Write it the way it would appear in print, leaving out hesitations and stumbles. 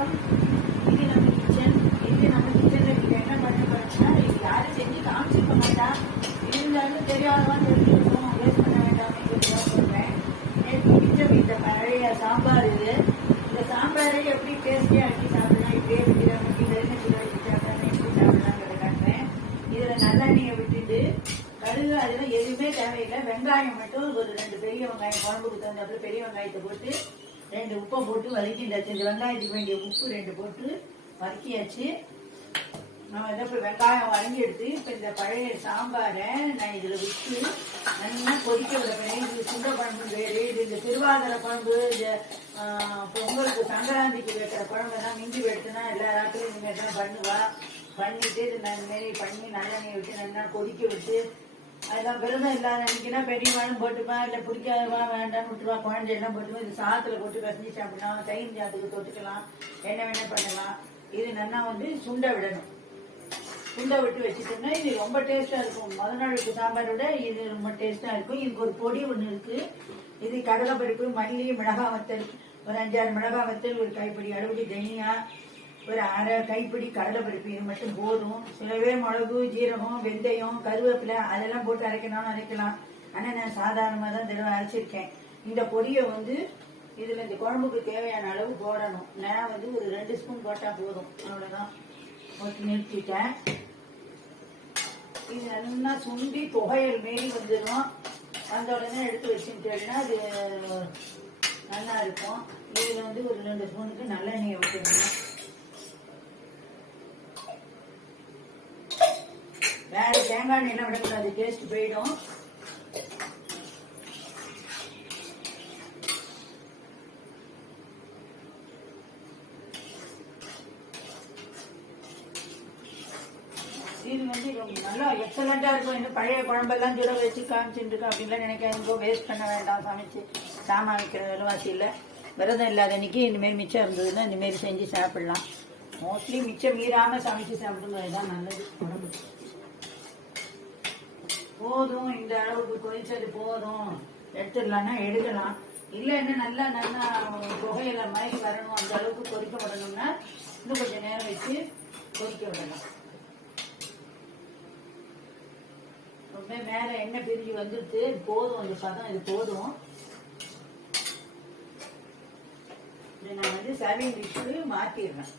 வணக்கம். இது நம்ம கிச்சன். நம்ம கிச்சன்ல நீங்க என்ன பண்ண போறீங்கன்னா, இது யாரும் செஞ்சு காமிச்சிருக்க மாட்டா, இருந்தாலும் தெரியாதவான்னு தெரிஞ்சுக்கணும், வேஸ்ட் பண்ண வேண்டாமே சொல்றேன். நேற்று மிச்சம் இந்த பழைய சாம்பார் இது. இந்த சாம்பாரை எப்படி டேஸ்டியா ஆக்கி சாப்பிடலாம், இப்படியே வைக்கிறாங்க, வெறுமச்சில வச்சு சாப்பிடலாம், எப்படி சாப்பிடலாங்கிறத காட்டுறேன். இதுல நல்லெண்ணெயை விட்டுட்டு கடுகு அதெல்லாம் எதுவுமே தேவையில்லை. வெங்காயம் மட்டும் ஒரு 2 பெரிய வெங்காயம், குழம்புக்கு தகுந்தாப்புல பெரிய வெங்காயத்தை போட்டு 2 உப்பை போட்டு வதக்கிண்டாச்சு. இந்த வெங்காயத்துக்கு வேண்டிய உப்பு 2 போட்டு வதக்கியாச்சு. நம்ம இதை இப்போ வெங்காயம் வதங்கி எடுத்து இப்போ இந்த பழைய சாம்பாரை நான் இதில் விட்டு நல்லா கொதிக்க விடுறேன். இது சுண்ட குழம்பு வேறு, இது இந்த திருவாதிரை குழம்பு, இந்த பொங்கலுக்கு சங்கராந்திக்கு வைக்கிற குழம்பெல்லாம் மிஞ்சி எடுத்துனா எல்லா ராத்திரியும் இனிமேல் தான் பண்ணுவா. பண்ணிட்டு இது நான் இந்தமாரி பண்ணி நல்லெண்ணெய் விட்டு நல்லா கொதிக்க விட்டு, அதெல்லாம் விரதம் இல்லாத அன்னைக்குன்னா பெரியவாளும் போட்டுப்பா, இல்லை பிடிக்காதவா வேண்டாம்னு விட்டுருவா, குழந்தையெல்லாம் போட்டுப்பா. இது சாதத்துல போட்டு பிசைஞ்சு சாப்பிடலாம், தயிர் சாதத்துக்கு தொட்டுக்கலாம், என்ன வேணா பண்ணலாம். இது நல்லா சுண்ட விடணும். சுண்ட விட்டு வச்சுட்டோம்னா இது ரொம்ப டேஸ்டா இருக்கும். முதல் நாளுக்கு சாம்பாரை விட இது ரொம்ப டேஸ்டா இருக்கும். இதுக்கு ஒரு பொடி ஒன்று இருக்கு. இது கடலைப்பருப்பு, மல்லி, மிளகாய் வத்தல், ஒரு 5-6 மிளகாய் வத்தல், ஒரு கைப்பிடி அளவுக்கு தனியா, ஒரு அரை கைப்பிடி கடலைப்பருப்பு, இது மட்டும் போதும். சில பேர் மிளகு, ஜீரகம், வெந்தயம், கருவேப்பிலை அதெல்லாம் போட்டு அரைக்கணும்னு அரைக்கலாம். ஆனால் நான் சாதாரணமாக தான் தடவை அரைச்சிருக்கேன். இந்த பொடியை இதில் இந்த குழம்புக்கு தேவையான அளவு போடணும். நான் ஒரு 2 ஸ்பூன் போட்டால் போதும், அவ்வளோதான். போட்டு நிறுத்திட்டேன். இது நல்லா சுண்டி புகையல் மாரி வந்துடும். வந்த உடனே எடுத்து வச்சுட்டேன்னா அது நல்லா இருக்கும். இதில் ஒரு 2 ஸ்பூனுக்கு நல்லெண்ணெயை விட்டுக்கணும். வேற தேங்காய் எண்ணெய் விடக்கூடாது, டேஸ்ட் போயிடும். இது ரொம்ப நல்லா எக்ஸலண்டா இருக்கும். இந்த பழைய குழம்பெல்லாம் சுட வச்சு காமிச்சுட்டு இருக்கோம் அப்படின்லாம் நினைக்காதுங்கோ. வேஸ்ட் பண்ண வேண்டாம். சமைச்சு சாமான் வைக்கிற விலைவாசி இல்லை. விரதம் இல்லாத அன்னைக்கு இனிமேல் மிச்சம் இருந்ததுன்னா இனிமேல் செஞ்சு சாப்பிடலாம். மோஸ்ட்லி மிச்சம் மீறாம சமைச்சு சாப்பிடுங்க, அதுதான் நல்லது உடம்புக்கு. போதும், இந்த அளவுக்கு கொதிச்சது போதும், எடுத்துடலாம்னா எடுக்கலாம். இல்லைன்னா நல்லா நல்லா புகையில மாதிரி வரணும், அந்த அளவுக்கு கொதிக்க விடணும்னா இன்னும் கொஞ்சம் நேரம் வச்சு கொதிக்க விடலாம். ரொம்ப மேல எண்ணெய் பிரிஞ்சு வந்துட்டு போதும், அந்த பதம் இது போதும். இதை நான் சர்விங் டிஷ்ஷுக்கு மாற்றிடுறேன்.